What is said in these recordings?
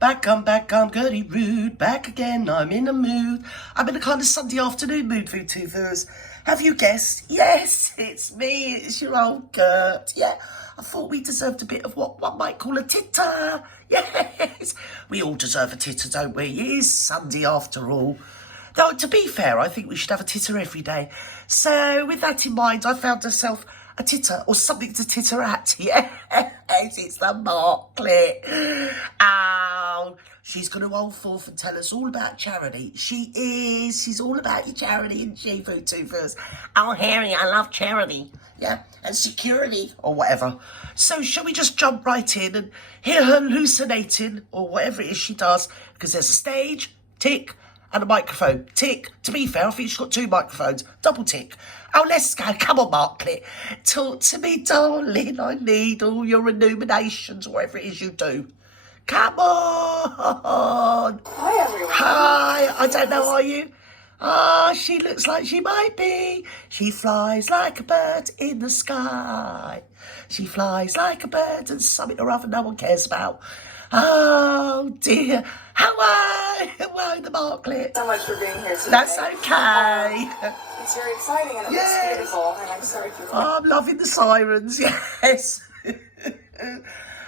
Back, I'm Gertie Rude. Back again, I'm in a mood. I'm in a kind of Sunday afternoon mood for you two viewers. Have you guessed? Yes, it's me. It's your old Gert. Yeah, I thought we deserved a bit of what one might call a titter. Yes, we all deserve a titter, don't we? It is Sunday after all. Though, to be fair, I think we should have a titter every day. So, with that in mind, I found myself a titter, or something to titter at. Yes, it's the Marklet. Oh, she's going to hold forth and tell us all about charity. She is. She's all about your charity, isn't she, Food Toothers? Oh, Harry, I love charity. Yeah, and security, or whatever. So, shall we just jump right in and hear her hallucinating, or whatever it is she does? Because there's a stage, tick, and a microphone. Tick. To be fair, I think she's got two microphones. Double tick. Oh, let's go. Come on, Marklet. Talk to me, darling. I need all your illuminations, whatever it is you do. Come on. Hi, everyone. Hi. I don't know, are you? Ah, she looks like she might be. She flies like a bird in the sky. She flies like a bird and something or other no one cares about. Oh, dear. Hello, the Marklet. So much for being here today. That's okay. It's very exciting and it's beautiful, and I'm sorry for I'm loving the sirens, yes.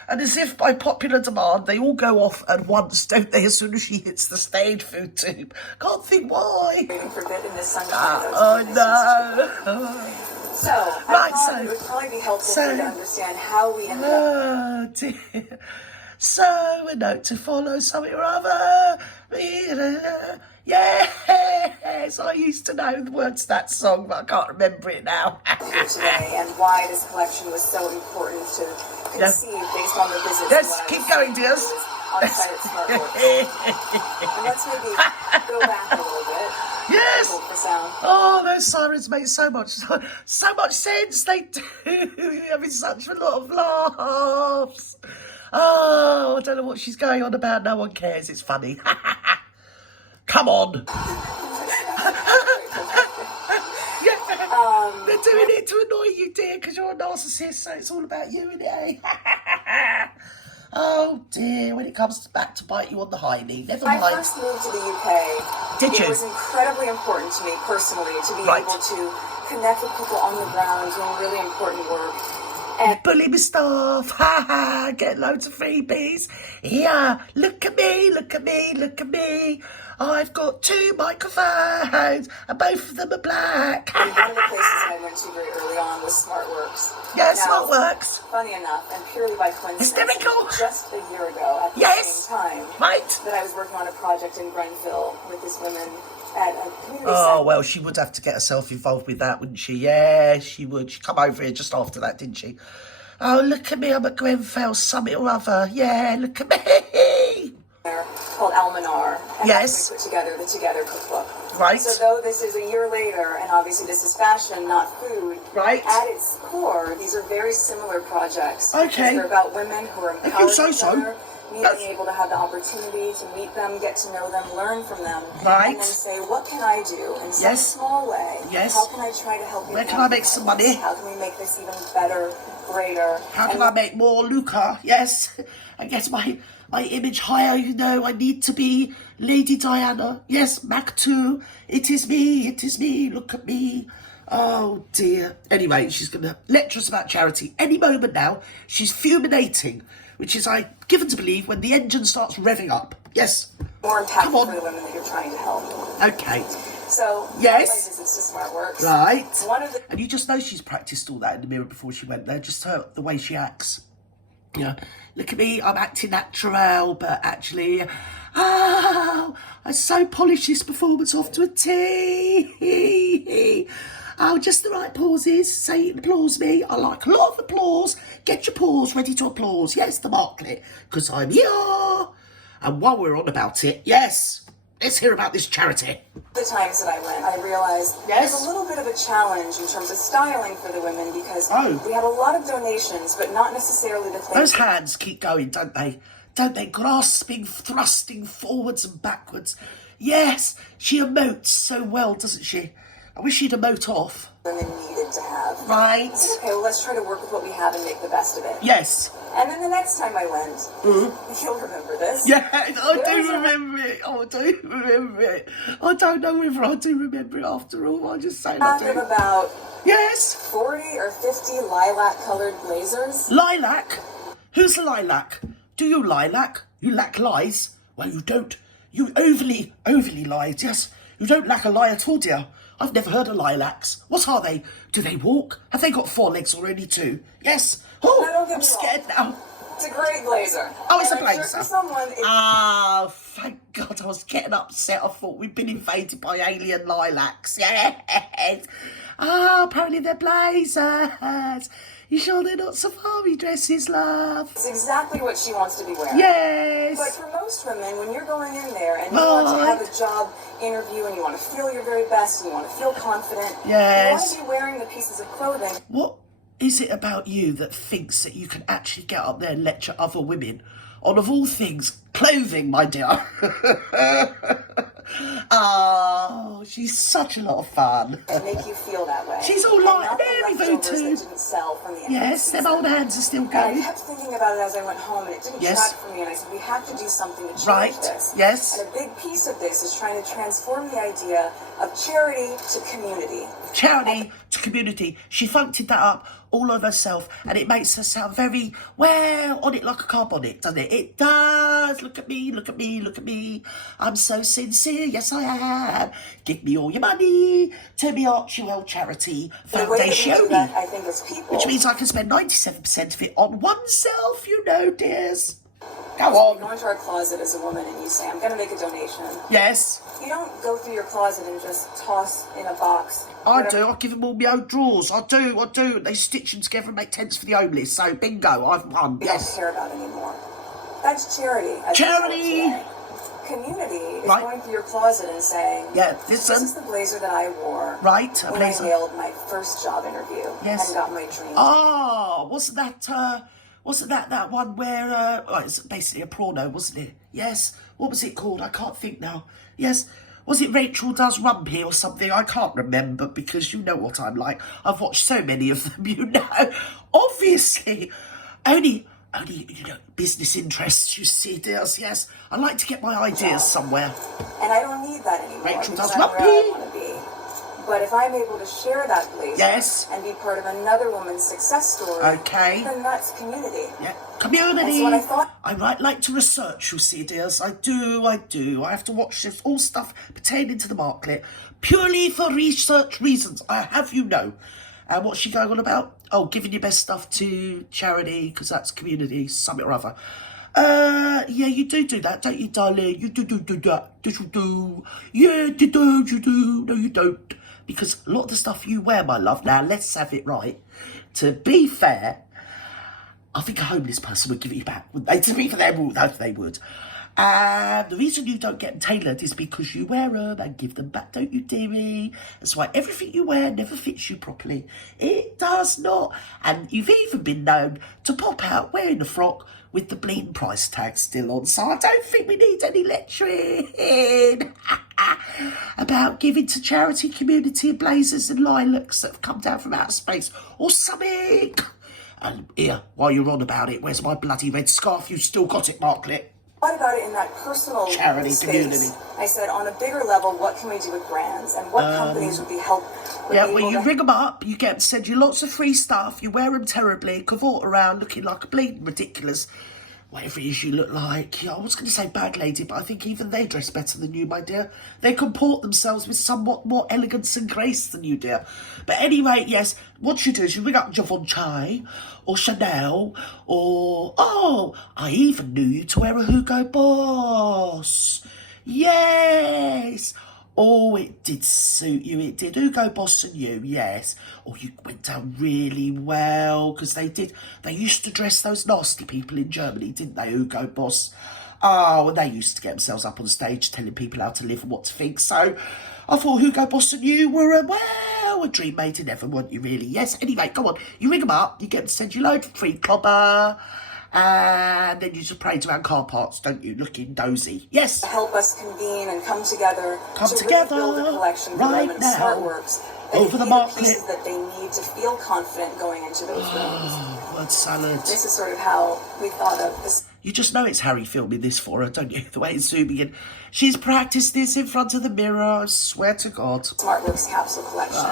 And as if by popular demand, they all go off at once, don't they, as soon as she hits the stage, Food Tube? Can't think why. waiting for good in the sunshine. Oh, no. So, Right, I thought so- it would probably be helpful so- for you to understand how we ended up. Oh, dear. So, a note to follow, something or other. Yes, I used to know the words to that song, but I can't remember it now. Here today, and why this collection was so important to conceive based on the visits. Yes, keep going, dears. On-site at Smartworks. And let's maybe go back a little bit. Yes. Hold for sound. Oh, those sirens make so much sense. They do. Having such a lot of laughs. Oh, I don't know what she's going on about. No one cares. It's funny. Come on. Yeah. They're doing it to annoy you, dear, because you're a narcissist, so it's all about you, isn't it, eh? Oh, dear, when it comes back to bite you on the hiney. Never When I mind. first moved to the UK, Did you? It was incredibly important to me personally to be Right. able to connect with people on the ground doing really important work. And Bully my staff, ha ha, get loads of freebies. Yeah, look at me, look at me, look at me. I've got two microphones and both of them are black. one of the places that I went to very early on was Smartworks. Yeah, Now, Smartworks. Funny enough, and purely by coincidence, Hysterical. just a year ago at the Yes. same time Right. that I was working on a project in Grenfell with this woman at a community Oh, center. well, she would have to get herself involved with that, wouldn't she? Yeah, she would. She come over here just after that, didn't she? Oh, look at me, I'm at Grenfell, something or other. Yeah, look at me. Called Almanar. And Yes. that's when we put together the Together cookbook. Right. So though this is a year later, and obviously this is fashion, not food, Right. at its core, these are very similar projects. Okay. Because they're about women who are If empowering you say each so. other, Yes. being able to have the opportunity to meet them, get to know them, learn from them, Right. and then say, what can I do in some Yes. small way? Yes. How can I try to help you? Where can I make some money? How can we make this even better, greater? How can I make more lucre? Yes, and get my image higher, you know. I need to be Lady Diana. Yes, Mac 2. It is me, look at me. Oh, dear. Anyway, she's going to lecture us about charity any moment now. She's fulminating, which is, I given to believe, when the engine starts revving up. Yes. More Come on. impactful for the women that you're trying to help. Okay. So, Yes. my visits to Smartworks. Right. One of the And you just know she's practiced all that in the mirror before she went there. Just the way she acts. You know, look at me, I'm acting natural, but actually, oh, I so polished this performance off to a T. Oh, just the right pauses. Say it, applause me. I like a lot of applause. Get your paws ready to applause. Yes, the Marklet, because I'm here. And while we're on about it, yes, let's hear about this charity. times that I went, I realized Yes. there's a little bit of a challenge in terms of styling for the women because Oh. we had a lot of donations, but not necessarily the things. Those hands keep going, don't they? Don't they? Grasping, thrusting forwards and backwards. Yes, she emotes so well, doesn't she? I wish you'd emote off. Women needed to have. Right. I said, okay, well, let's try to work with what we have and make the best of it. Yes. And then the next time I went, you'll remember this. Yeah, I do remember it. I do remember it. I don't know whether I do remember it after all. I just say I Of do. about Yes. 40 or 50 lilac-colored blazers. Lilac? Who's a lilac? Do you lilac? You lack lies? Well, you don't. You overly lied, yes. You don't lack a lie at all, dear. I've never heard of lilacs. What are they? Do they walk? Have they got 4 legs or only 2? Yes. Oh, Now, don't get I'm me scared now. It's a great blazer. Oh, it's And a I'm sure blazer. for someone, Ah, thank God, I was getting upset. I thought we'd been invaded by alien lilacs. Yes. Ah, apparently they're blazers. You sure they're not safari dresses, love? it's exactly what she wants to be wearing. Yes. But for most women, when you're going in there and you want to have a job interview and you want to feel your very best and you want to feel confident, Yes. you want to be wearing the pieces of clothing. What is it about you that thinks that you can actually get up there and lecture other women on, of all things, clothing, my dear? Oh, she's such a lot of fun. And make you feel that way. She's all And like not the Mary leftovers Voodoo. that didn't sell from the end of Yes, the them season. old hands are still And I going. kept thinking about it as I went home, and it didn't Yes. track for me. And I said, we have to do something to change Right, this. yes. And a big piece of this is trying to transform the idea of charity to community. Charity to community. She funked that up all of herself, and it makes her sound very, well, on it like a car bonnet, doesn't it? It does. Look at me, look at me, look at me. I'm so sincere, yes I am. Give me all your money to me Archewell Charity The way that we do Foundation. that, I think, as people. Which means I can spend 97% of it on oneself, you know, dears. Go You on. go into our closet as a woman and you say, I'm going to make a donation. Yes, You don't go through your closet and just toss in a box. I do. I give them all my own drawers. I do. They stitch them together and make tents for the homeless. So, bingo, I've won. We Yes. don't care about anymore. That's charity. as Charity. we know it today. Community is Right. going through your closet and saying, Yeah, this listen. is the blazer that I wore Right, a when I blazer. nailed my first job interview Yes. and got my dream. Oh, wasn't that that one where, oh, it's basically a porno, wasn't it? Yes. What was it called? I can't think now. Yes. Was it Rachel Does Rumpy or something? I can't remember because you know what I'm like. I've watched so many of them, you know. Obviously. Only, you know, business interests, you see, dears. Yes. I like to get my ideas somewhere. And I don't need that anymore. Rachel because Does I'm where I Rumpy. want to be. But if I'm able to share that blazer Yes. and be part of another woman's success story, Okay. then that's community. Yeah, community. That's what I thought. I like to research, you see, dears. I do. I have to watch this all stuff pertaining to the market purely for research reasons. I have you know. And what's she going on about? Oh, giving your best stuff to charity because that's community, something or other. Yeah, you do that, don't you, darling? You do that. Yes, you do. Yeah, you do. No, you don't. Because a lot of the stuff you wear, my love, now let's have it right. To be fair, I think a homeless person would give it you back, wouldn't they? To be fair, they would. And the reason you don't get them tailored is because you wear them and give them back, don't you, dearie? That's why everything you wear never fits you properly. It does not. And you've even been known to pop out wearing a frock with the bleeding price tag still on. So I don't think we need any lecturing about giving to charity, community and blazers and lilacs that have come down from outer space or something. And here, while you're on about it, where's my bloody red scarf? You still got it, Marklet. Thought about it in that personal Charity, space. community. I said, on a bigger level, what can we do with brands and what companies would be Yeah, able well, you to ring them up, you get them to send you lots of free stuff, you wear them terribly, cavort around looking like a bleeding ridiculous, whatever it is you look like. Yeah, I was going to say bag lady, but I think even they dress better than you, my dear. They comport themselves with somewhat more elegance and grace than you, dear. But anyway, yes, what you do is you ring up Givenchy or Chanel or, oh, I even knew you to wear a Hugo Boss. Yes. Oh, it did suit you. It did. Hugo Boss and you, yes. Oh, you went down really well because they did. They used to dress those nasty people in Germany, didn't they, Hugo Boss? Oh, and they used to get themselves up on stage telling people how to live and what to think. So I thought Hugo Boss and you were, a dream made in heaven, weren't you, really? Yes. Anyway, go on. You ring them up. You get them to send you a load of free clobber. And then you just parade around car parks, don't you, looking dozy. Yes. Help us convene and come together Really build a collection for right women now. SmartWorks Over the market. pieces that they need to feel confident going into those rooms. Word salad. This is sort of how we thought of this. You just know it's Harry filming this for her, don't you? The way it's zooming in. She's practiced this in front of the mirror, I swear to God. SmartWorks capsule collection.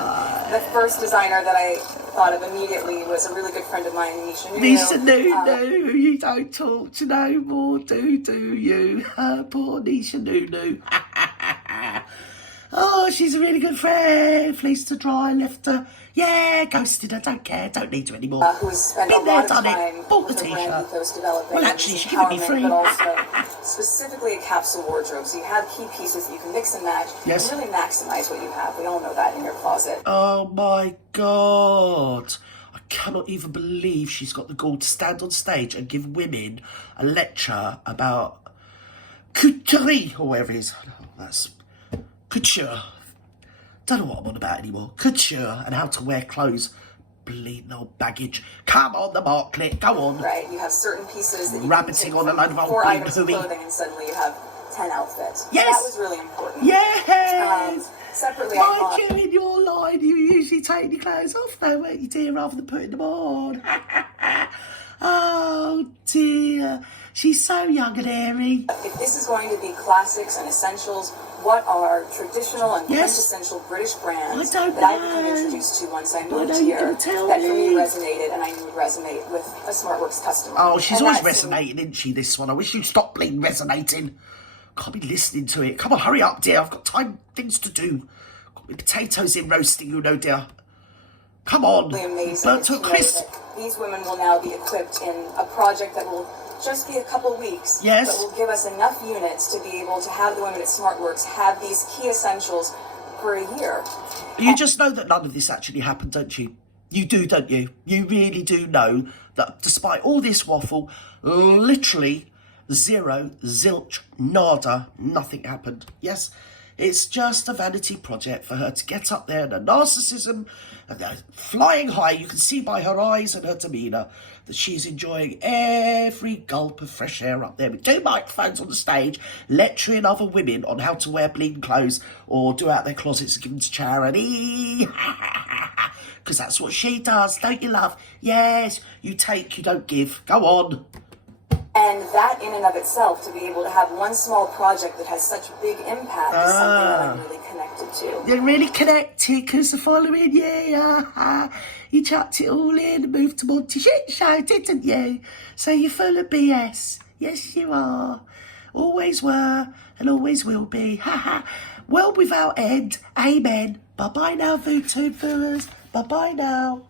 The first designer that I thought of immediately was a really good friend of mine, Nisha Nuno. Nisha Nuno, you don't talk to no more, do you? Poor Nisha Nuno. Oh, she's a really good friend. Fleeced to dry, left her. Yeah, ghosted her, don't care, don't need her anymore. Who's spent Been a there, lot of done time it, bought the with her brand t-shirt. ethos developing. Well, actually, this she gave it me empowerment, free. But also specifically a capsule wardrobe. So you have key pieces that you can mix and match Yes. and really maximize what you have. We all know that in your closet. Oh my God. I cannot even believe she's got the gall to stand on stage and give women a lecture about couture, or whatever it is. Oh, that's couture. Don't know what I'm on about anymore. Couture and how to wear clothes. Bleeding old baggage. Come on, the market, go on. Right, you have certain pieces that you Rabbiting can take on a load of old 4 green items of hooey. clothing and suddenly you have 10 outfits. Yes. That was really important. Yes. Separately, I thought, Like you in your line, you usually take your clothes off, though, won't you, dear, rather than putting them on. Oh, dear. She's so young and airy. if this is going to be classics and essentials, what are traditional and Yes. quintessential British brands I don't that I became know. introduced to once I I moved know you're here gonna tell that for me. me resonated and I knew would resonate with a SmartWorks customer? Oh, she's And always that seemed- resonating, isn't she, this one? I wish you'd stop bleeding resonating. Can't be listening to it. Come on, hurry up, dear. I've got things to do. Got my potatoes in roasting, you know, dear. Come on. Amazing Burnt is to a to know crisp. that these women will now be equipped in a project that will just be a couple weeks, Yes. but will give us enough units to be able to have the women at SmartWorks have these key essentials for a year. You just know that none of this actually happened, don't you? You do, don't you? You really do know that despite all this waffle, literally zero, zilch, nada, nothing happened. Yes, it's just a vanity project for her to get up there and a narcissism flying high. You can see by her eyes and her demeanour that she's enjoying every gulp of fresh air up there with 2 microphones on the stage, lecturing other women on how to wear bleeding clothes or do out their closets and give them to charity. Because that's what she does, don't you, love? Yes, you take, you don't give. Go on. And that in and of itself, to be able to have one small project that has such big impact is something that I'm really connected to. You're really connected because the following year, you chucked it all in and moved to Monty Shit Show, didn't you? So you're full of BS. Yes, you are. Always were and always will be. Well without end. Amen. Bye-bye now, VooTube viewers. Bye-bye now.